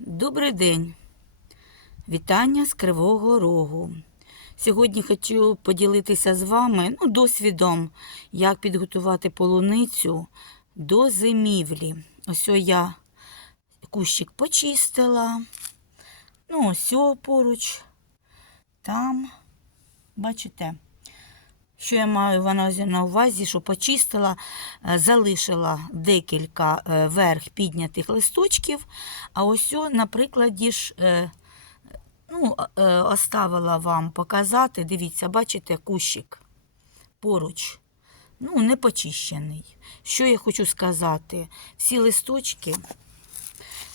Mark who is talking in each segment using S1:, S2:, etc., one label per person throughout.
S1: Добрий день. Вітання з Кривого Рогу. Сьогодні хочу поділитися з вами ну, досвідом, як підготувати полуницю до зимівлі. Ось я кущик почистила. Ну, ось поруч. Там, бачите, що я маю вона на увазі, що почистила, е, залишила декілька е, верх піднятих листочків, а ось о, на прикладі ж е, ну, оставила вам показати. Дивіться, бачите, кущик поруч. Ну, не почищений. Що я хочу сказати? Всі листочки,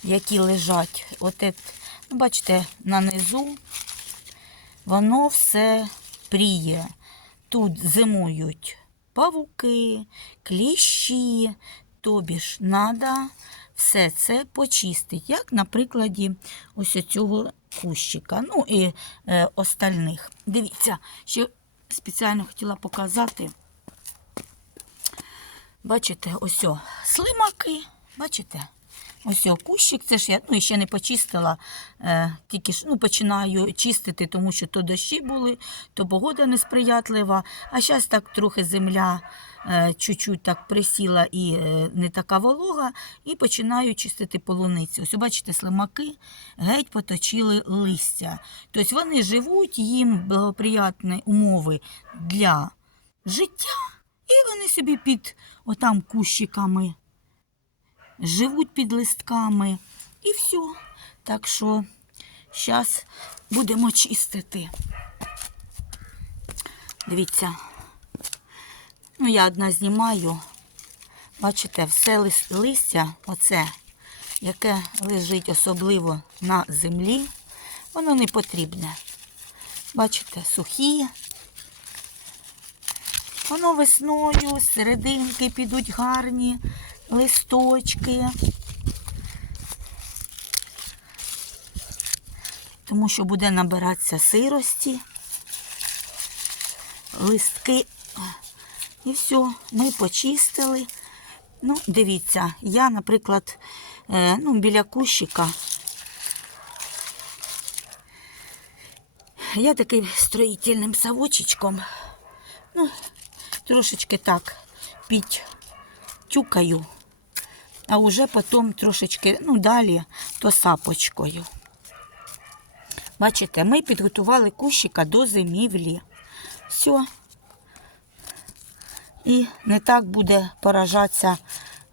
S1: які лежать, от, ну, бачите, на низу, воно все пріє. Тут зимують павуки, кліщі, тобі ж треба все це почистити, як на прикладі ось цього кущика. Ну і е, остальних. Дивіться, ще спеціально хотіла показати. Бачите, ось о, слимаки, бачите? Ось о, кущик, це ж я ну, ще не почистила, е, тільки ж ну, починаю чистити, тому що то дощі були, то погода несприятлива. А зараз так трохи земля е, чуть-чуть так присіла і е, не така волога, і починаю чистити полуницю. Ось, бачите, слимаки геть поточили листя. Тобто вони живуть, їм благоприятні умови для життя, і вони собі під отам кущиками живуть під листками і все. Так що зараз будемо чистити. Дивіться, ну я одна знімаю. Бачите, все листя, оце, яке лежить особливо на землі, воно не потрібне. Бачите, сухі. Воно весною, серединки підуть гарні листочки. Тому що буде набиратися сирості, листки. І все, ми почистили. Ну, дивіться, я, наприклад, е, ну, біля кущика. Я таким строїтельним совочечком, ну, трошечки так підтюкаю, а вже потім трошечки, ну, далі, то сапочкою. Бачите, ми підготували кущика до зимівлі. Все. І не так буде поражатися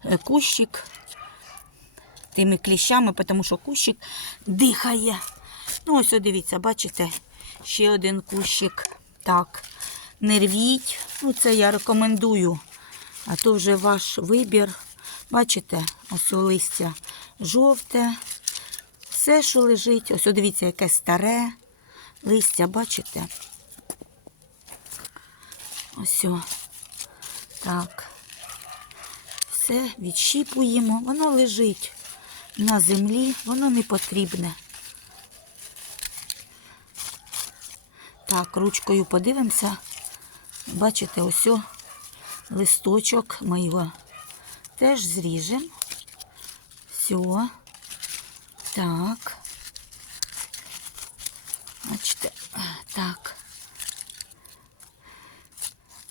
S1: е, кущик тими кліщами, тому що кущик дихає. Ну, ось, дивіться, бачите, ще один кущик. Так, не рвіть. Ну, це я рекомендую. А то вже ваш вибір. Бачите, ось листя жовте. Все, що лежить. Ось дивіться, яке старе листя, бачите? Ось. Так. Все відщіпуємо. Воно лежить на землі, воно не потрібне. Так, ручкою подивимося. Бачите, ось листочок ми його теж зріжемо. Все. Так. Бачите, так.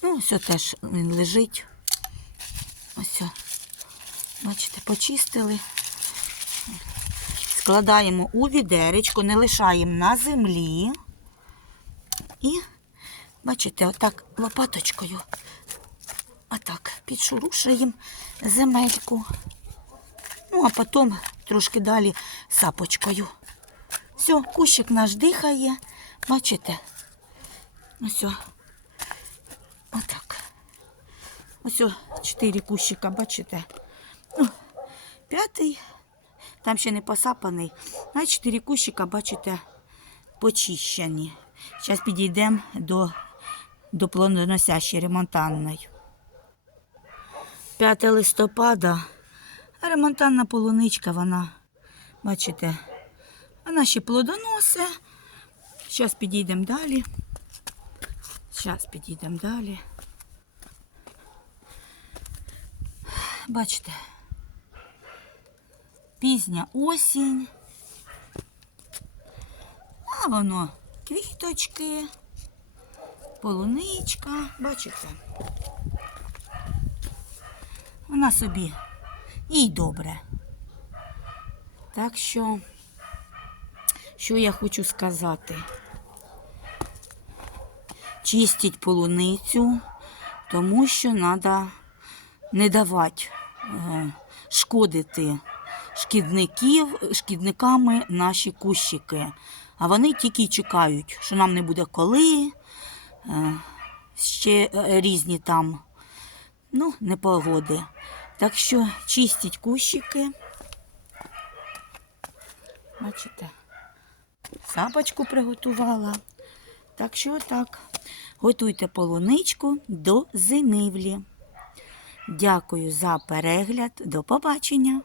S1: Ну, ось теж він лежить. Ось. Бачите, почистили. Складаємо у відеречко, не лишаємо на землі. І, бачите, отак лопаточкою. Отак підшурушуємо земельку. Ну, а потім трошки далі сапочкою. Все, кущик наш дихає. Бачите? Ось. Отак. Ось чотири кущика, бачите? Ну, п'ятий, там ще не посапаний. А чотири кущика, бачите, почищені. Зараз підійдемо до, до плодоносящої ремонтанної. 5 листопада. А ремонтанна полуничка, вона, бачите, вона ще плодоносить. Зараз підійдемо далі. Зараз підійдемо далі. Бачите, пізня осінь. А воно квіточки, полуничка, бачите? Вона собі їй добре. Так що, що я хочу сказати? Чистіть полуницю, тому що треба не давати е, шкодити шкідників, шкідниками наші кущики. А вони тільки й чекають, що нам не буде коли, е, ще різні там ну, непогоди. Так що чистіть кущики. Бачите, сапочку приготувала. Так що так, готуйте полуничку до зимівлі. Дякую за перегляд. До побачення!